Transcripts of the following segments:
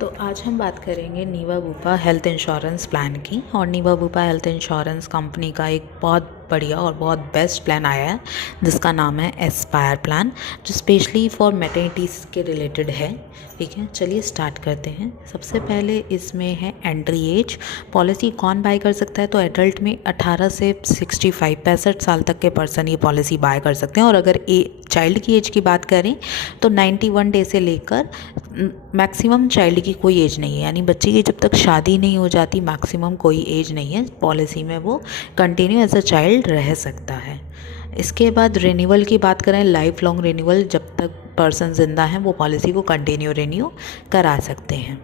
तो आज हम बात करेंगे नीवा बुपा हेल्थ इंश्योरेंस प्लान की। और नीवा बुपा हेल्थ इंश्योरेंस कंपनी का एक बहुत बढ़िया और बहुत बेस्ट प्लान आया है जिसका नाम है एस्पायर प्लान, जो स्पेशली फॉर मैटरनिटीज़ के रिलेटेड है। ठीक है, चलिए स्टार्ट करते हैं। सबसे पहले इसमें है एंट्री एज। पॉलिसी कौन बाय कर सकता है? तो एडल्ट में 18 से 65 65 साल तक के पर्सन ये पॉलिसी बाय कर सकते हैं। और अगर चाइल्ड की एज की बात करें तो 91 डे से लेकर मैक्सिमम चाइल्ड की कोई एज नहीं है, यानी बच्चे की जब तक शादी नहीं हो जाती मैक्सिमम कोई एज नहीं है पॉलिसी में, वो कंटिन्यू एज अ चाइल्ड रह सकता है। इसके बाद रिन्यूअल की बात करें, लाइफ लॉन्ग रिन्यूअल, जब तक पर्सन ज़िंदा है वो पॉलिसी को कंटिन्यू रिन्यू करा सकते हैं।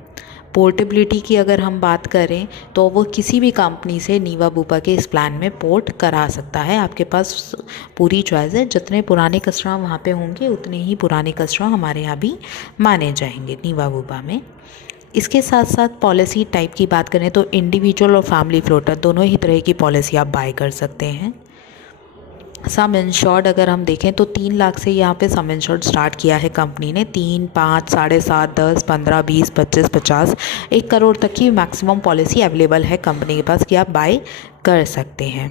पोर्टेबिलिटी की अगर हम बात करें तो वो किसी भी कंपनी से नीवा बुपा के इस प्लान में पोर्ट करा सकता है। आपके पास पूरी चॉइस है, जितने पुराने कस्टमर वहाँ पे होंगे उतने ही पुराने कस्टमर हमारे यहाँ भी माने जाएंगे नीवा बुपा में। इसके साथ साथ पॉलिसी टाइप की बात करें तो इंडिविजुअल और फैमिली फ्लोटर दोनों ही तरह की पॉलिसी आप बाय कर सकते हैं। सम इंश्योर्ड अगर हम देखें तो 3 लाख से यहाँ पे सम इंश्योर्ड स्टार्ट किया है कंपनी ने। 3, 5, 7.5, 10, 15, 20, 25, 50, 1 करोड़ तक की मैक्सिमम पॉलिसी अवेलेबल है कंपनी के पास कि आप बाय कर सकते हैं।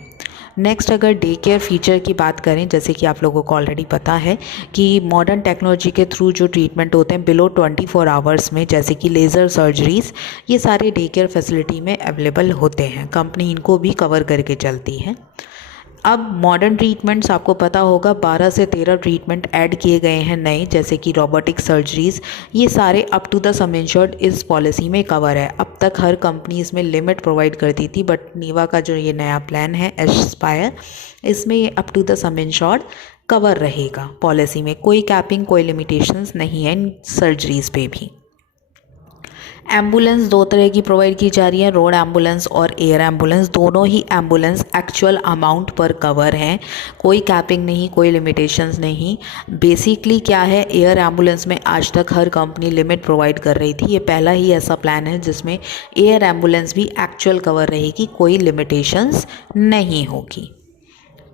नेक्स्ट अगर डे केयर फीचर की बात करें, जैसे कि आप लोगों को ऑलरेडी पता है कि मॉडर्न टेक्नोलॉजी के थ्रू जो ट्रीटमेंट होते हैं बिलो 24 आवर्स में, जैसे कि लेज़र सर्जरीज़, ये सारे डे केयर फैसिलिटी में अवेलेबल होते हैं। कंपनी इनको भी कवर करके चलती है। अब मॉडर्न ट्रीटमेंट्स आपको पता होगा 12 से 13 ट्रीटमेंट ऐड किए गए हैं नए, जैसे कि रोबोटिक सर्जरीज़। ये सारे up to the sum insured इस पॉलिसी में कवर है। अब तक हर कंपनी इसमें लिमिट प्रोवाइड करती थी, बट नीवा का जो ये नया प्लान है एस्पायर, इसमें ये up to the sum insured cover रहेगा। पॉलिसी में कोई कैपिंग, कोई लिमिटेशंस नहीं है इन सर्जरीज़ पे भी। एम्बुलेंस 2 तरह की प्रोवाइड की जा रही है, रोड एम्बुलेंस और एयर एम्बुलेंस। दोनों ही एम्बुलेंस एक्चुअल अमाउंट पर कवर हैं, कोई कैपिंग नहीं, कोई लिमिटेशंस नहीं। बेसिकली क्या है, एयर एम्बुलेंस में आज तक हर कंपनी लिमिट प्रोवाइड कर रही थी। ये पहला ही ऐसा प्लान है जिसमें एयर एम्बुलेंस भी एक्चुअल कवर रहेगी, कोई लिमिटेशंस नहीं होगी।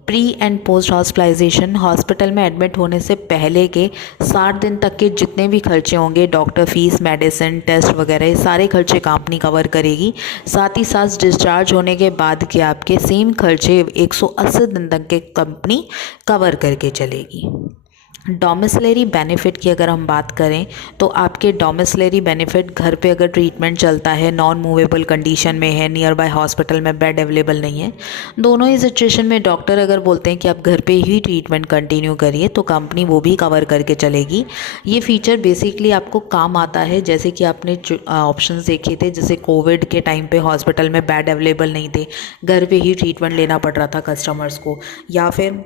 Pre and post hospitalisation, hospital में एडमिट होने से पहले के 60 दिन तक के जितने भी खर्चे होंगे, डॉक्टर फीस, मेडिसिन, टेस्ट वगैरह, ये सारे खर्चे कंपनी कवर करेगी। साथ ही साथ डिस्चार्ज होने के बाद के आपके सेम खर्चे 180 दिन तक के कंपनी कवर करके चलेगी। डोमिसलरी बेनिफिट की अगर हम बात करें तो आपके डोमिसलरी बेनिफिट, घर पे अगर ट्रीटमेंट चलता है, नॉन मूवेबल कंडीशन में है, नियर बाय हॉस्पिटल में बेड अवेलेबल नहीं है, दोनों ही सिचुएशन में डॉक्टर अगर बोलते हैं कि आप घर पे ही ट्रीटमेंट कंटिन्यू करिए तो कंपनी वो भी कवर करके चलेगी। ये फीचर बेसिकली आपको काम आता है, जैसे कि आपने ऑप्शंस देखे थे, जैसे कोविड के टाइम पे हॉस्पिटल में बेड अवेलेबल नहीं थे, घर पे ही ट्रीटमेंट लेना पड़ रहा था कस्टमर्स को, या फिर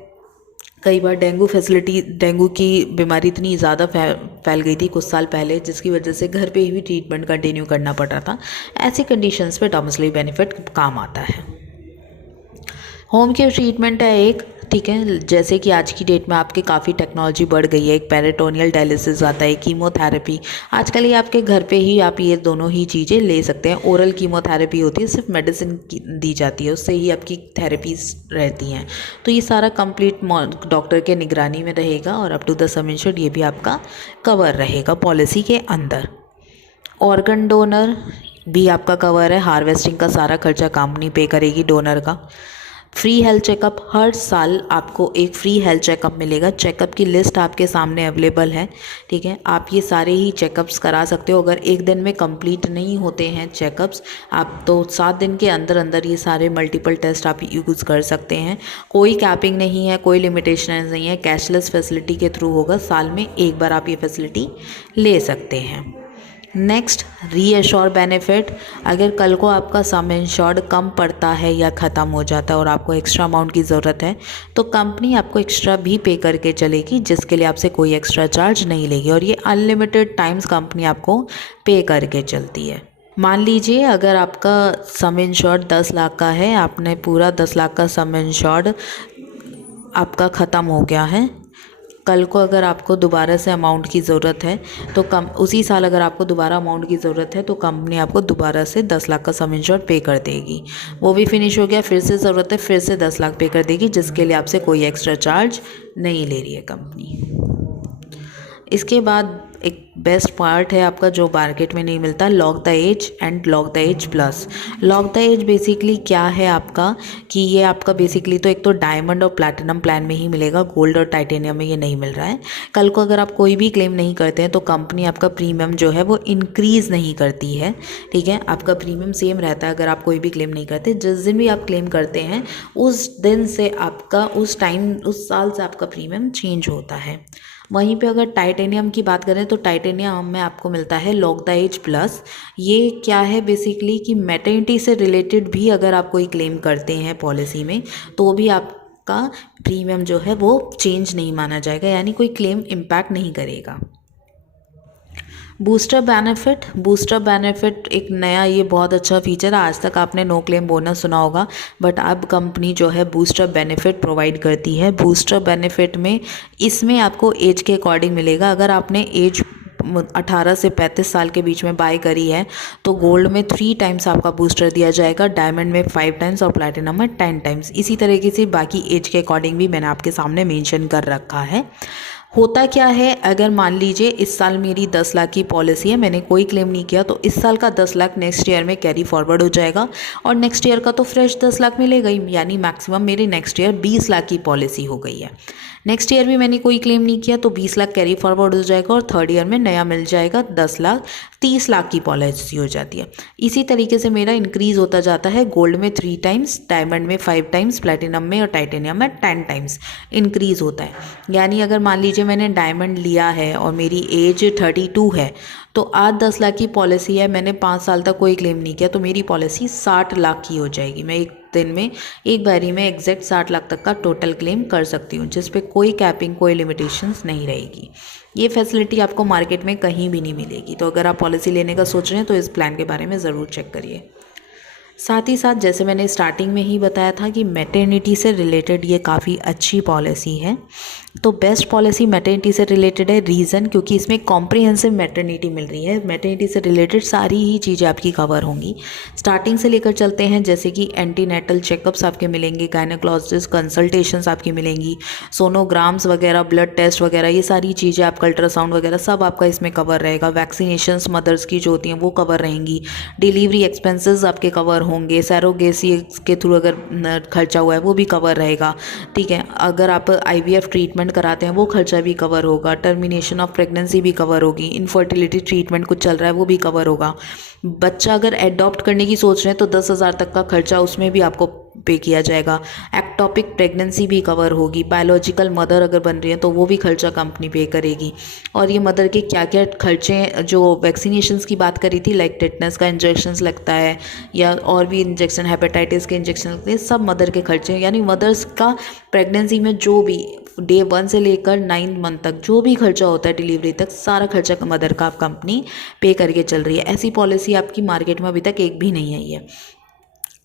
कई बार डेंगू की बीमारी इतनी ज़्यादा फैल गई थी कुछ साल पहले, जिसकी वजह से घर पे ही ट्रीटमेंट कंटिन्यू करना पड़ रहा था। ऐसी कंडीशंस पे डोमिसलरी बेनिफिट काम आता है। होम केयर ट्रीटमेंट है एक, ठीक है, जैसे कि आज की डेट में आपके काफ़ी टेक्नोलॉजी बढ़ गई है। एक पेरिटोनियल डायलिसिस आता है, कीमोथेरेपी, आजकल ये आपके घर पे ही आप ये दोनों ही चीज़ें ले सकते हैं। ओरल कीमोथेरेपी होती है, सिर्फ मेडिसिन दी जाती है, उससे ही आपकी थेरेपीज रहती हैं। तो ये सारा कंप्लीट डॉक्टर के निगरानी में रहेगा और up to the sum insured ये भी आपका कवर रहेगा पॉलिसी के अंदर। ऑर्गन डोनर भी आपका कवर है, हार्वेस्टिंग का सारा खर्चा कंपनी पे करेगी डोनर का। फ्री हेल्थ चेकअप, हर साल आपको एक फ्री हेल्थ चेकअप मिलेगा। चेकअप की लिस्ट आपके सामने अवेलेबल है, ठीक है, आप ये सारे ही चेकअप्स करा सकते हो। अगर एक दिन में कंप्लीट नहीं होते हैं चेकअप्स, आप तो 7 दिन के अंदर अंदर ये सारे मल्टीपल टेस्ट आप यूज़ कर सकते हैं। कोई कैपिंग नहीं है, कोई लिमिटेशन नहीं है, कैशलेस फैसिलिटी के थ्रू होगा, साल में एक बार आप ये फैसिलिटी ले सकते हैं। नेक्स्ट, रीअश्योर बेनिफिट, अगर कल को आपका सम इंश्योर्ड कम पड़ता है या ख़त्म हो जाता है और आपको एक्स्ट्रा अमाउंट की ज़रूरत है तो कंपनी आपको एक्स्ट्रा भी पे करके चलेगी, जिसके लिए आपसे कोई एक्स्ट्रा चार्ज नहीं लेगी। और ये अनलिमिटेड टाइम्स कंपनी आपको पे करके चलती है। मान लीजिए अगर आपका सम इंश्योर्ड 10 लाख का है, आपने पूरा 10 लाख का सम इंश्योर्ड आपका ख़त्म हो गया है, कल को अगर आपको दोबारा से अमाउंट की ज़रूरत है तो उसी साल अगर आपको दोबारा अमाउंट की ज़रूरत है तो कंपनी आपको दोबारा से 10 लाख का सम इंश्योर्ड पे कर देगी। वो भी फिनिश हो गया, फिर से ज़रूरत है, फिर से 10 लाख पे कर देगी, जिसके लिए आपसे कोई एक्स्ट्रा चार्ज नहीं ले रही है कंपनी। इसके बाद एक बेस्ट पार्ट है आपका जो मार्केट में नहीं मिलता, lock the age and lock the age plus. Lock the age basically क्या है आपका कि ये आपका बेसिकली तो एक तो डायमंड और प्लैटिनम प्लान में ही मिलेगा, गोल्ड और टाइटेनियम में ये नहीं मिल रहा है। कल को अगर आप कोई भी क्लेम नहीं करते हैं तो कंपनी आपका प्रीमियम जो है वो इंक्रीज़ नहीं करती है, ठीक है। आपका प्रीमियम सेम रहता है अगर आप कोई भी क्लेम नहीं करते। जिस दिन भी आप क्लेम करते हैं उस दिन से आपका उस साल से आपका प्रीमियम चेंज होता है। वहीं पे अगर टाइटेनियम की बात करें तो टाइटेनियम में आपको मिलता है लॉक द एज प्लस। ये क्या है बेसिकली कि मैटरनिटी से रिलेटेड भी अगर आप कोई क्लेम करते हैं पॉलिसी में तो भी आपका प्रीमियम जो है वो चेंज नहीं माना जाएगा, यानी कोई क्लेम इम्पैक्ट नहीं करेगा। बूस्टर बेनिफिट एक नया ये बहुत अच्छा फीचर है। आज तक आपने नो क्लेम बोनस सुना होगा, बट अब कंपनी जो है बूस्टर बेनिफिट प्रोवाइड करती है। बूस्टर बेनिफिट में इसमें आपको एज के अकॉर्डिंग मिलेगा। अगर आपने एज 18 से 35 साल के बीच में बाय करी है तो गोल्ड में 3 टाइम्स आपका बूस्टर दिया जाएगा, डायमंड में 5 टाइम्स और प्लैटिनम में 10 टाइम्स। इसी तरीके से बाकी एज के अकॉर्डिंग भी मैंने आपके सामने मेंशन कर रखा है। होता क्या है, अगर मान लीजिए इस साल मेरी 10 लाख की पॉलिसी है, मैंने कोई क्लेम नहीं किया, तो इस साल का 10 लाख नेक्स्ट ईयर में कैरी फॉरवर्ड हो जाएगा और नेक्स्ट ईयर का तो फ्रेश 10 लाख मिलेगा ही, यानी मैक्सिमम मेरी नेक्स्ट ईयर 20 लाख की पॉलिसी हो गई है। नेक्स्ट ईयर भी मैंने कोई क्लेम नहीं किया तो 20 लाख कैरी फॉरवर्ड हो जाएगा और थर्ड ईयर में नया मिल जाएगा 10 लाख, 30 लाख की पॉलिसी हो जाती है। इसी तरीके से मेरा इंक्रीज होता जाता है। गोल्ड में 3 टाइम्स, डायमंड में 5 टाइम्स, प्लैटिनम में और टाइटेनियम में 10 टाइम्स इंक्रीज होता है। यानी अगर मान लीजिए मैंने डायमंड लिया है और मेरी एज 32 है तो आज 10 लाख की पॉलिसी है, मैंने 5 साल तक कोई क्लेम नहीं किया तो मेरी पॉलिसी 60 लाख की हो जाएगी। मैं एक दिन में एक बारी में एग्जैक्ट 60 लाख तक का टोटल क्लेम कर सकती हूँ, जिस पे कोई कैपिंग, कोई लिमिटेशंस नहीं रहेगी। ये फैसिलिटी आपको मार्केट में कहीं भी नहीं मिलेगी। तो अगर आप पॉलिसी लेने का सोच रहे हैं तो इस प्लान के बारे में ज़रूर चेक करिए। साथ ही साथ जैसे मैंने स्टार्टिंग में ही बताया था कि मैटरनिटी से रिलेटेड ये काफ़ी अच्छी पॉलिसी है। तो बेस्ट पॉलिसी मैटरनिटी से रिलेटेड है, रीज़न क्योंकि इसमें कॉम्प्रिहेंसिव मैटरनिटी मिल रही है। मैटरनिटी से रिलेटेड सारी ही चीज़ें आपकी कवर होंगी। स्टार्टिंग से लेकर चलते हैं, जैसे कि एंटीनेटल चेकअप्स आपके मिलेंगे, गायनेकोलॉजिस्ट कंसल्टेशंस आपकी मिलेंगी, सोनोग्राम्स वगैरह, ब्लड टेस्ट वगैरह, ये सारी चीज़ें आपका, अल्ट्रासाउंड वगैरह सब आपका इसमें कवर रहेगा। वैक्सीनेशंस मदर्स की जो होती हैं वो कवर रहेंगी। डिलीवरी एक्सपेंसेस आपके कवर होंगे। सैरोगेसी के थ्रू अगर खर्चा हुआ है वो भी कवर रहेगा, ठीक है। अगर आप IVF ट्रीटमेंट कराते हैं वो खर्चा भी कवर होगा। टर्मिनेशन ऑफ प्रेगनेंसी भी कवर होगी। इनफर्टिलिटी ट्रीटमेंट कुछ चल रहा है वो भी कवर होगा। बच्चा अगर एडॉप्ट करने की सोच रहे हैं तो 10,000 तक का खर्चा उसमें भी आपको पे किया जाएगा। एक्टोपिक प्रेगनेंसी भी कवर होगी। बायोलॉजिकल मदर अगर बन रही है तो वो भी खर्चा कंपनी पे करेगी। और ये मदर के क्या क्या खर्चे, जो वैक्सीनेशंस की बात करी थी, लाइक टेटनस का इंजेक्शंस लगता है या और भी इंजेक्शन, हेपेटाइटिस के इंजेक्शन लगते हैं, सब मदर के खर्चे, यानी मदर्स का प्रेगनेंसी में जो भी डे 1 से लेकर 9 मंथ तक जो भी खर्चा होता है डिलीवरी तक, सारा खर्चा मदर का आप कंपनी पे करके चल रही है। ऐसी पॉलिसी आपकी मार्केट में अभी तक एक भी नहीं आई है।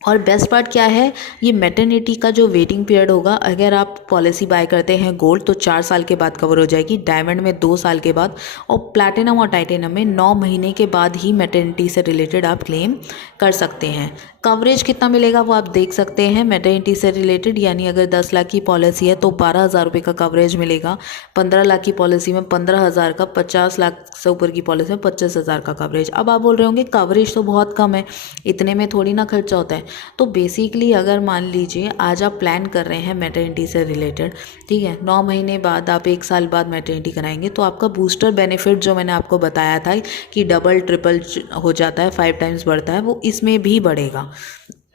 और बेस्ट पार्ट क्या है, ये मैटरनिटी का जो वेटिंग पीरियड होगा, अगर आप पॉलिसी बाय करते हैं गोल्ड तो 4 साल के बाद कवर हो जाएगी, डायमंड में 2 साल के बाद और प्लैटिनम और टाइटेनियम में 9 महीने के बाद ही मैटरनिटी से रिलेटेड आप क्लेम कर सकते हैं। कवरेज कितना मिलेगा वो आप देख सकते हैं मैटरनिटी से रिलेटेड, यानी अगर 10 लाख की पॉलिसी है तो 12,000 रुपये का कवरेज मिलेगा। 15 लाख की पॉलिसी में 15,000 का, 50 लाख से ऊपर की पॉलिसी में 25,000 का कवरेज। अब आप बोल रहे होंगे कवरेज तो बहुत कम है, इतने में थोड़ी ना खर्चा होता है। तो बेसिकली अगर मान लीजिए आज आप प्लान कर रहे हैं मैटरनिटी से रिलेटेड, ठीक है, 9 महीने बाद आप 1 साल बाद मैटरनिटी कराएंगे तो आपका बूस्टर बेनिफिट जो मैंने आपको बताया था कि डबल ट्रिपल हो जाता है, 5 टाइम्स बढ़ता है, वो इसमें भी बढ़ेगा।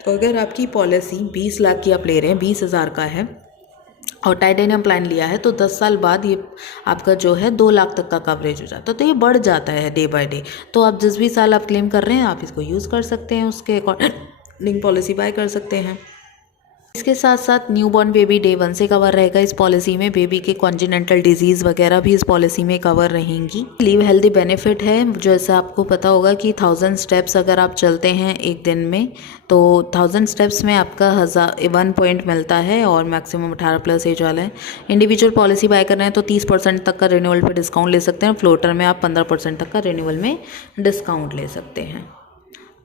तो अगर आपकी पॉलिसी 20 लाख की आप ले रहे हैं, 20,000 का है और टाइटेनियम प्लान लिया है तो 10 साल बाद ये आपका जो है 2 लाख तक का कवरेज हो जाता है। तो ये बढ़ जाता है डे बाय डे। तो आप जिस भी साल आप क्लेम कर रहे हैं आप इसको यूज़ कर सकते हैं, उसके अकॉर्डिंग पॉलिसी बाय कर सकते हैं। इसके साथ साथ न्यूबॉर्न बेबी डे 1 से कवर रहेगा इस पॉलिसी में। बेबी के कॉन्जेनिटल डिजीज़ वगैरह भी इस पॉलिसी में कवर रहेंगी। लीव हेल्दी बेनिफिट है, जैसा आपको पता होगा कि 1000 स्टेप्स अगर आप चलते हैं एक दिन में तो 1000 स्टेप्स में आपका 1 पॉइंट मिलता है और मैक्सिमम 18+ एज वाला है। इंडिविजुअल पॉलिसी बाय कर रहे हैं तो 30% तक का रिन्यूअल पे डिस्काउंट ले सकते हैं। फ्लोटर में आप 15% तक का रिन्यूअल में डिस्काउंट ले सकते हैं।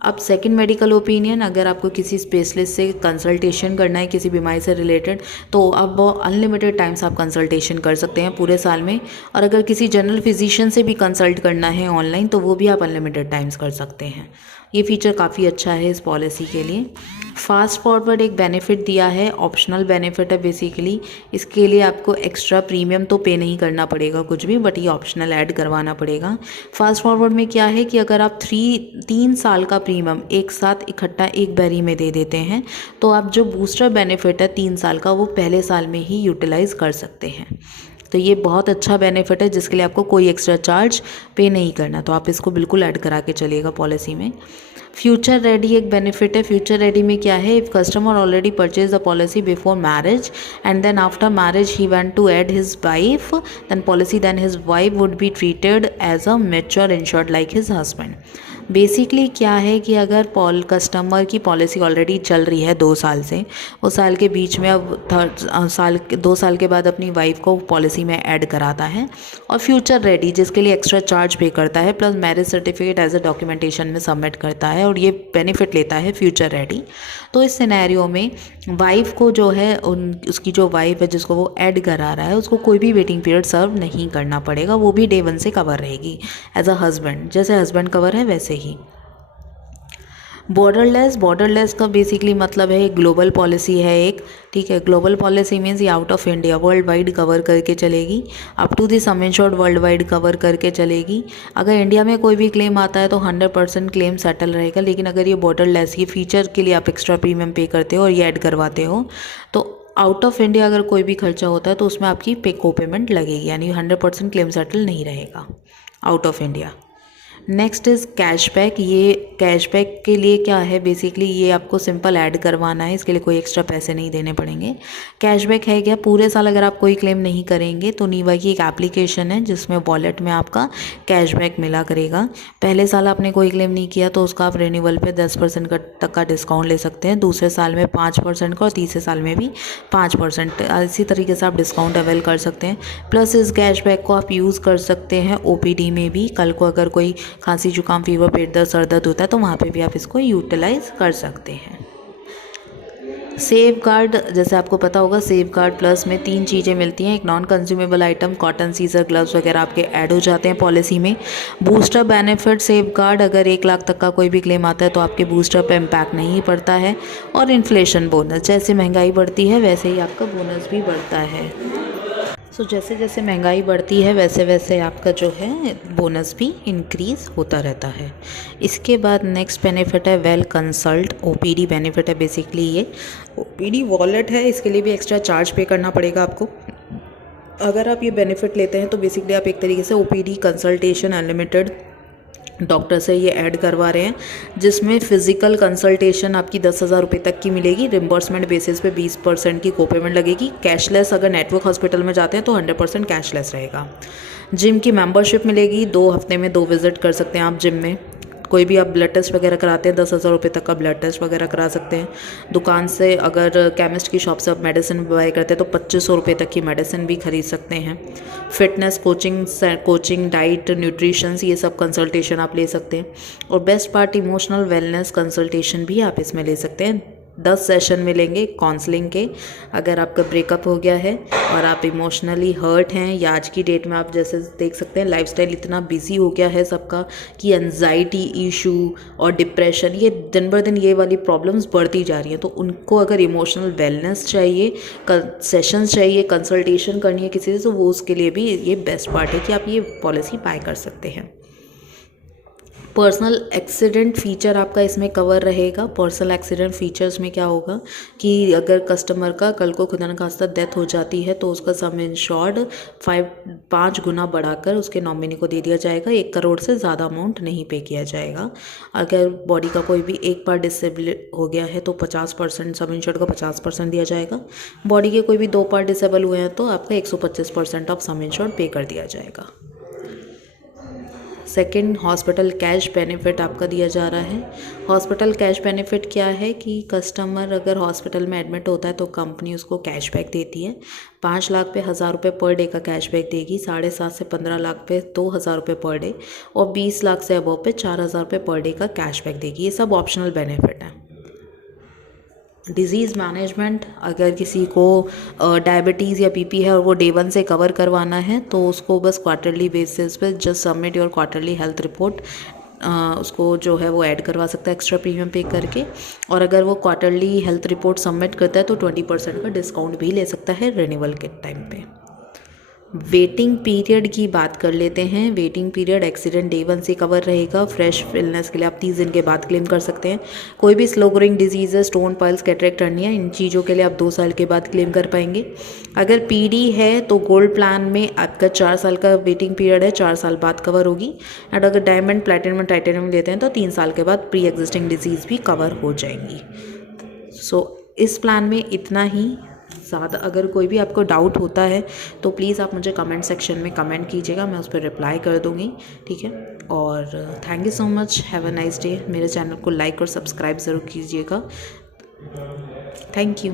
अब सेकंड मेडिकल ओपिनियन, अगर आपको किसी स्पेशलिस्ट से कंसल्टेशन करना है किसी बीमारी से रिलेटेड, तो अब अनलिमिटेड टाइम्स आप कंसल्टेशन कर सकते हैं पूरे साल में। और अगर किसी जनरल फिजिशियन से भी कंसल्ट करना है ऑनलाइन, तो वो भी आप अनलिमिटेड टाइम्स कर सकते हैं। ये फीचर काफ़ी अच्छा है इस पॉलिसी के लिए। फास्ट फॉरवर्ड एक बेनिफिट दिया है, ऑप्शनल बेनिफिट है बेसिकली। इसके लिए आपको एक्स्ट्रा प्रीमियम तो पे नहीं करना पड़ेगा कुछ भी, बट ये ऑप्शनल ऐड करवाना पड़ेगा। फास्ट फॉरवर्ड में क्या है कि अगर आप 3 साल का प्रीमियम एक साथ इकट्ठा एक बारी में दे देते हैं, तो आप जो बूस्टर बेनिफिट है 3 साल का, वो पहले साल में ही यूटिलाइज़ कर सकते हैं। तो ये बहुत अच्छा बेनिफिट है जिसके लिए आपको कोई एक्स्ट्रा चार्ज पे नहीं करना, तो आप इसको बिल्कुल ऐड करा के चलिएगा पॉलिसी में। फ्यूचर रेडी एक बेनिफिट है। फ्यूचर रेडी में क्या है, if customer already purchase the policy before marriage and then after marriage he want to add his wife then his wife would be treated as a mature insured like his husband. Basically क्या है कि अगर customer की policy already चल रही है 2 साल से, उस साल के बीच में अब 2 साल के बाद अपनी वाइफ को पॉलिसी में ऐड कराता है और फ्यूचर रेडी जिसके लिए एक्स्ट्रा चार्ज पे करता है, plus marriage certificate as a documentation में सबमिट करता है और ये बेनिफिट लेता है फ्यूचर रेडी। तो इस सिनेरियो में वाइफ को जो है उसकी जो वाइफ है जिसको वो ऐड करा रहा है, उसको कोई भी वेटिंग पीरियड सर्व नहीं करना पड़ेगा, वो भी डे 1 से कवर रहेगी एज अ हस्बैंड, जैसे हस्बैंड कवर है वैसे ही। बॉर्डरलेस का बेसिकली मतलब है ग्लोबल पॉलिसी है एक, ठीक है। ग्लोबल पॉलिसी मीन्स ये out of India worldwide cover करके चलेगी, up to the sum insured worldwide cover करके चलेगी। अगर इंडिया में कोई भी क्लेम आता है तो 100% क्लेम सेटल रहेगा, लेकिन अगर ये बॉर्डरलेस, ये फीचर के लिए आप एक्स्ट्रा प्रीमियम पे करते हो और ये ऐड करवाते हो, तो आउट ऑफ इंडिया अगर कोई भी खर्चा होता है तो उसमें आपकी को पेमेंट लगेगी, यानी 100% क्लेम सेटल नहीं रहेगा out of India. Next is cashback. ये कैशबैक के लिए क्या है, बेसिकली ये आपको सिंपल ऐड करवाना है, इसके लिए कोई एक्स्ट्रा पैसे नहीं देने पड़ेंगे। कैशबैक है क्या, पूरे साल अगर आप कोई क्लेम नहीं करेंगे तो नीवा की एक एप्लीकेशन है जिसमें वॉलेट में आपका कैशबैक मिला करेगा। पहले साल आपने कोई क्लेम नहीं किया तो उसका आप रिन्यूअल पे 10% तक का डिस्काउंट ले सकते हैं, दूसरे साल में 5% का और तीसरे साल में भी 5%। इसी तरीके से आप डिस्काउंट अवेल कर सकते हैं। प्लस इस कैशबैक को आप यूज़ कर सकते हैं OPD में भी। कल को अगर कोई खांसी जुकाम फीवर पेट दर्द सर दर्द होता है तो वहाँ पे भी आप इसको यूटिलाइज कर सकते हैं। सेफ गार्ड, जैसे आपको पता होगा सेफ गार्ड प्लस में 3 चीज़ें मिलती हैं। एक non consumable item, cotton, scissor, gloves वगैरह आपके ऐड हो जाते हैं पॉलिसी में। बूस्टर बेनिफिट सेफ गार्ड, अगर 1 लाख तक का कोई भी क्लेम आता है तो आपके बूस्टर पे इम्पैक्ट नहीं पड़ता है। और इन्फ्लेशन बोनस, जैसे महंगाई बढ़ती है वैसे ही आपका बोनस भी बढ़ता है। सो जैसे जैसे महंगाई बढ़ती है वैसे वैसे आपका जो है बोनस भी इंक्रीज़ होता रहता है। इसके बाद नेक्स्ट बेनिफिट है वेल कंसल्ट। OPD बेनिफिट है बेसिकली, ये OPD वॉलेट है, इसके लिए भी एक्स्ट्रा चार्ज पे करना पड़ेगा आपको। अगर आप ये बेनिफिट लेते हैं तो बेसिकली आप एक तरीके से OPD कंसल्टेशन अनलिमिटेड डॉक्टर से ये ऐड करवा रहे हैं, जिसमें फिजिकल कंसल्टेशन आपकी 10,000 रुपये तक की मिलेगी। रिम्बर्समेंट बेसिस पे 20% की को पेमेंट लगेगी। कैशलेस, अगर नेटवर्क हॉस्पिटल में जाते हैं तो 100% कैशलेस रहेगा। जिम की मेंबरशिप मिलेगी, 2 हफ्ते में 2 विजिट कर सकते हैं आप जिम में। कोई भी आप ब्लड टेस्ट वगैरह कराते हैं 10,000 रुपये तक का ब्लड टेस्ट वगैरह करा सकते हैं। दुकान से अगर केमिस्ट की शॉप से आप मेडिसिन बाय करते हैं तो 2,500 रुपये तक की मेडिसिन भी खरीद सकते हैं। फिटनेस कोचिंग डाइट न्यूट्रिशंस ये सब कंसल्टेशन आप ले सकते हैं। और best part emotional wellness consultation भी आप इसमें ले सकते हैं। 10 सेशन मिलेंगे काउंसलिंग के। अगर आपका ब्रेकअप हो गया है और आप इमोशनली हर्ट हैं, या आज की डेट में आप जैसे देख सकते हैं लाइफस्टाइल इतना बिजी हो गया है सबका कि एंजाइटी इशू और डिप्रेशन, ये दिन ब दिन ये वाली प्रॉब्लम्स बढ़ती जा रही हैं। तो उनको अगर इमोशनल वेलनेस चाहिए, सेशंस चाहिए, कंसल्टेशन करनी है किसी से, तो वो उसके लिए भी ये बेस्ट पार्ट है कि आप ये पॉलिसी बाय कर सकते हैं। पर्सनल एक्सीडेंट फीचर आपका इसमें कवर रहेगा। पर्सनल एक्सीडेंट फीचर्स में क्या होगा कि अगर कस्टमर का कल को खुदा न खास्ता डेथ हो जाती है तो उसका सम इंश्योर्ड 5 गुना बढ़ाकर उसके नॉमिनी को दे दिया जाएगा। 1 करोड़ से ज़्यादा अमाउंट नहीं पे किया जाएगा। अगर बॉडी का कोई भी एक पार्ट डिसेबल हो गया है तो 50% सम इंश्योर्ड का 50% दिया जाएगा। बॉडी के कोई भी 2 पार्ट डिसेबल हुए हैं तो आपका 125% ऑफ सम इंश्योर्ड पे कर दिया जाएगा। सेकंड, हॉस्पिटल कैश बेनिफिट आपका दिया जा रहा है। हॉस्पिटल कैश बेनिफिट क्या है कि कस्टमर अगर हॉस्पिटल में एडमिट होता है तो कंपनी उसको कैशबैक देती है। 5 लाख पे 1000 रुपये पर डे का कैशबैक देगी, 7.5 से 15 लाख पे 2000 रुपये पर डे, और 20 लाख से अबव पे 4000 रुपये पर डे का कैशबैक देगी। ये सब ऑप्शनल बेनिफिट है। डिज़ीज़ मैनेजमेंट, अगर किसी को डायबिटीज़ या पीपी है और वो डे 1 से कवर करवाना है तो उसको बस क्वार्टरली बेसिस पे just submit your quarterly health report, उसको जो है वो ऐड करवा सकता है एक्स्ट्रा प्रीमियम पे करके। और अगर वो क्वार्टरली हेल्थ रिपोर्ट सबमिट करता है तो 20% का डिस्काउंट भी ले सकता है रिन्यूअल के टाइम पे। वेटिंग पीरियड की बात कर लेते हैं। वेटिंग पीरियड एक्सीडेंट डे 1 से कवर रहेगा। फ्रेश इलनेस के लिए आप 30 दिन के बाद क्लेम कर सकते हैं। कोई भी slow growing disease, stone piles, cataract, hernia, इन चीज़ों के लिए आप 2 साल के बाद क्लेम कर पाएंगे। अगर पीडी है तो गोल्ड प्लान में आपका 4 साल का वेटिंग पीरियड है, 4 साल बाद कवर होगी। एंड अगर डायमंड, प्लैटिनम, टाइटेनियम लेते हैं तो 3 साल के बाद प्री एग्जिस्टिंग डिजीज़ भी कवर हो जाएंगी। सो इस प्लान में इतना ही। ज़्यादा अगर कोई भी आपको डाउट होता है तो प्लीज़ आप मुझे कमेंट सेक्शन में कमेंट कीजिएगा, मैं उस पर रिप्लाई कर दूँगी, ठीक है। और thank you so much, have a nice day. मेरे चैनल को लाइक और सब्सक्राइब ज़रूर कीजिएगा। Thank you.